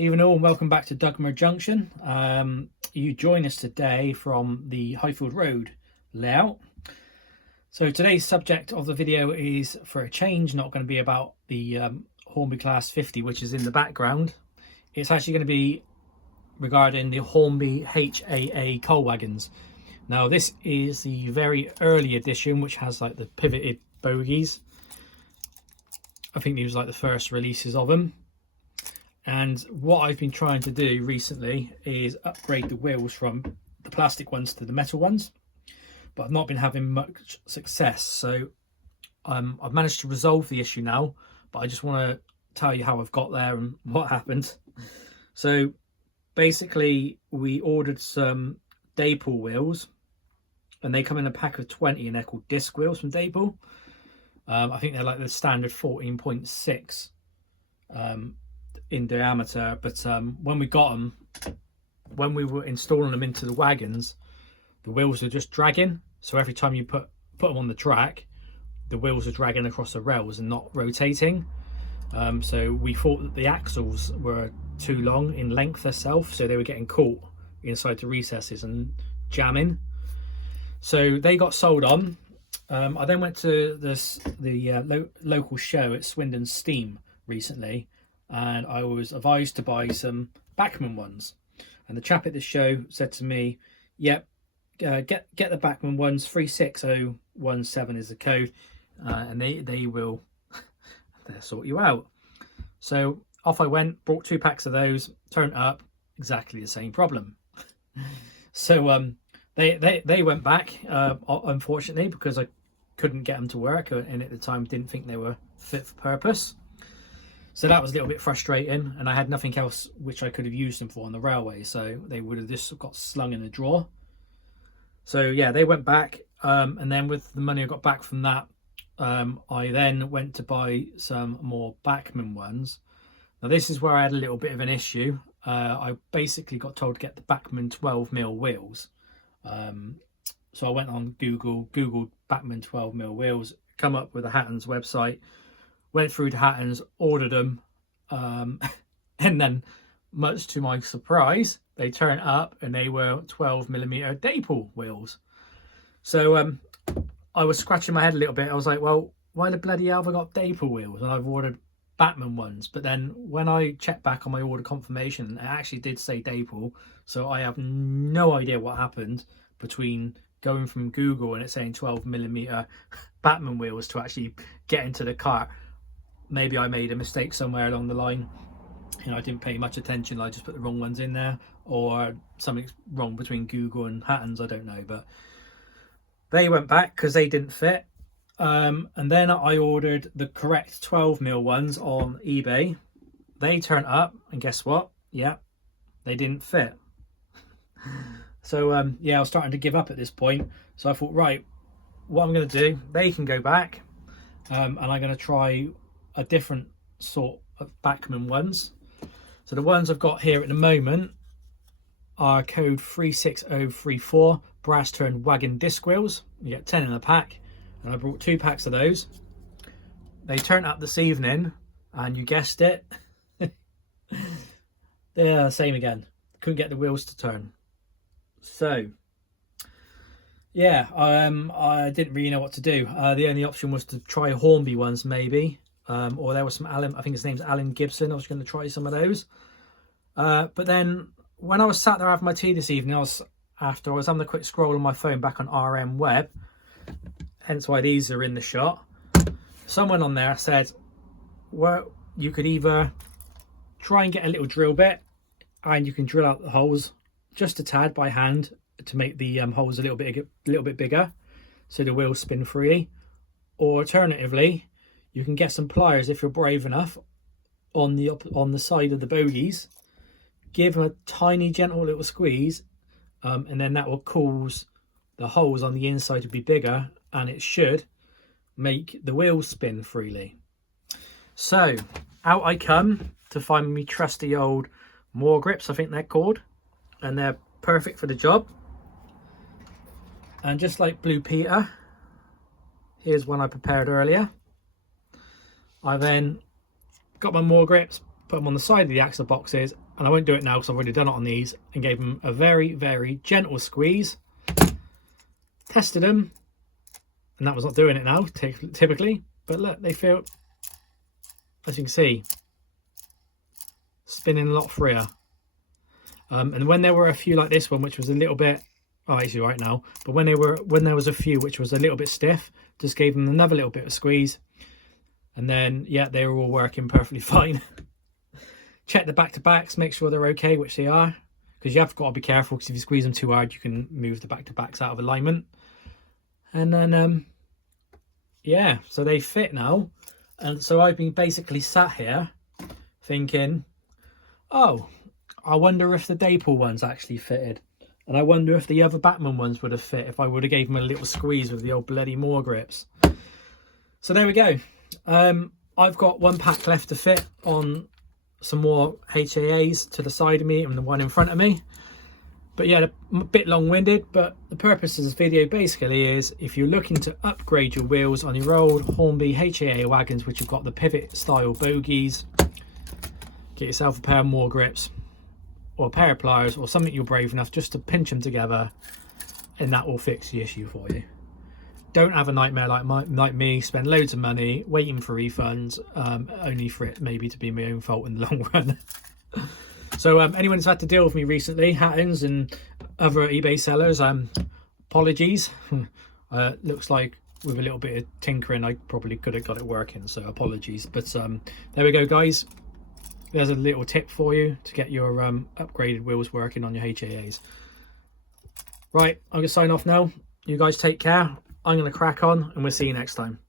Evening all, welcome back to Dugmer Junction. You join us today from the Highfield Road layout. So today's subject of the video is, for a change, not going to be about the Hornby Class 50, which is in the background. It's actually going to be regarding the Hornby HAA coal wagons. Now this is the very early edition, which has like the pivoted bogies. I think these was like the first releases of them. And what I've been trying to do recently is upgrade the wheels from the plastic ones to the metal ones, but I've not been having much success. So I've managed to resolve the issue now, but I just want to tell you how I've got there and what happened. So basically we ordered some Daypool wheels, and they come in a pack of 20 and they're called disc wheels from Daypool. I think they're like the standard 14.6 in diameter, but when we got them, when we were installing them into the wagons, the wheels were just dragging. So every time you put them on the track, the wheels are dragging across the rails and not rotating. So we thought that the axles were too long in length themselves, so they were getting caught inside the recesses and jamming. So they got sold on. I then went to the local show at Swindon Steam recently, and I was advised to buy some Bachmann ones. And the chap at the show said to me, "Yep, get the Bachmann ones. 36017 is the code, and they will they'll sort you out." So off I went, brought 2 packs of those, turned up, exactly the same problem. So they went back, unfortunately, because I couldn't get them to work, and at the time didn't think they were fit for purpose. So that was a little bit frustrating, and I had nothing else which I could have used them for on the railway, so they would have just got slung in a drawer. So yeah, they went back, and then with the money I got back from that, I then went to buy some more Bachmann ones. Now this is where I had a little bit of an issue. I basically got told to get the Bachmann 12mm wheels. So I went on Googled Bachmann 12mm wheels, come up with a Hatton's website, went through to Hatton's, ordered them, and then, much to my surprise, they turned up and they were 12mm Daypool wheels. So I was scratching my head a little bit. I was like, well, why the bloody hell have I got Daypool wheels and I've ordered Bachmann ones? But then when I checked back on my order confirmation, it actually did say Daypool. So I have no idea what happened between going from Google and it saying 12mm Bachmann wheels to actually get into the cart. Maybe I made a mistake somewhere along the line. You know, I didn't pay much attention. I just put the wrong ones in there, or something's wrong between Google and Hatton's. I don't know, but they went back because they didn't fit. And then I ordered the correct 12mm ones on eBay. They turned up, and guess what? Yeah, they didn't fit. So yeah, I was starting to give up at this point. So I thought, right, what I'm going to do, they can go back, and I'm going to try a different sort of Bachmann ones. So the ones I've got here at the moment are code 36034 brass turned wagon disc wheels. You get 10 in a pack, and I brought 2 packs of those. They turned up this evening, and you guessed it, they're the same again. Couldn't get the wheels to turn. So yeah, I didn't really know what to do. The only option was to try Hornby ones maybe, or there was some Alan, I think his name's Alan Gibson. I was going to try some of those, but then when I was sat there having my tea this evening, I was having a quick scroll on my phone back on RM Web, hence why these are in the shot. Someone on there said, well, you could either try and get a little drill bit and you can drill out the holes just a tad by hand to make the holes a little bit bigger so the wheels spin freely, or alternatively you can get some pliers if you're brave enough on the side of the bogies, give them a tiny gentle little squeeze, and then that will cause the holes on the inside to be bigger, and it should make the wheels spin freely. So out I come to find me trusty old Moore grips, I think they're called, and they're perfect for the job. And just like Blue Peter, here's one I prepared earlier. I then got my Moore grips, put them on the side of the axle boxes, and I won't do it now because I've already done it on these, and gave them a very, very gentle squeeze. Tested them, and that was not doing it now, typically. But look, they feel, as you can see, spinning a lot freer. And when there were a few like this one, which was a little bit, oh, actually right now, but when there was a few which was a little bit stiff, just gave them another little bit of squeeze, and then yeah, they were all working perfectly fine. Check the back-to-backs, make sure they're okay, which they are, because you have got to be careful, because if you squeeze them too hard, you can move the back-to-backs out of alignment. And then yeah, so they fit now. And so I've been basically sat here thinking, oh, I wonder if the Daypool ones actually fitted, and I wonder if the other Batman ones would have fit if I would have gave them a little squeeze with the old bloody Moore grips. So there we go. I've got one pack left to fit on some more HAAs to the side of me and the one in front of me. But yeah, a bit long-winded, but the purpose of this video basically is if you're looking to upgrade your wheels on your old Hornby HAA wagons, which have got the pivot style bogies, get yourself a pair of Moore grips or a pair of pliers or something you're brave enough just to pinch them together, and that will fix the issue for you. Don't have a nightmare like me, spend loads of money waiting for refunds, only for it maybe to be my own fault in the long run. So anyone who's had to deal with me recently, Hattons and other eBay sellers, apologies. Looks like with a little bit of tinkering I probably could have got it working, so apologies. But there we go, guys. There's a little tip for you to get your upgraded wheels working on your HAAs. Right, I'm going to sign off now. You guys take care. I'm going to crack on, and we'll see you next time.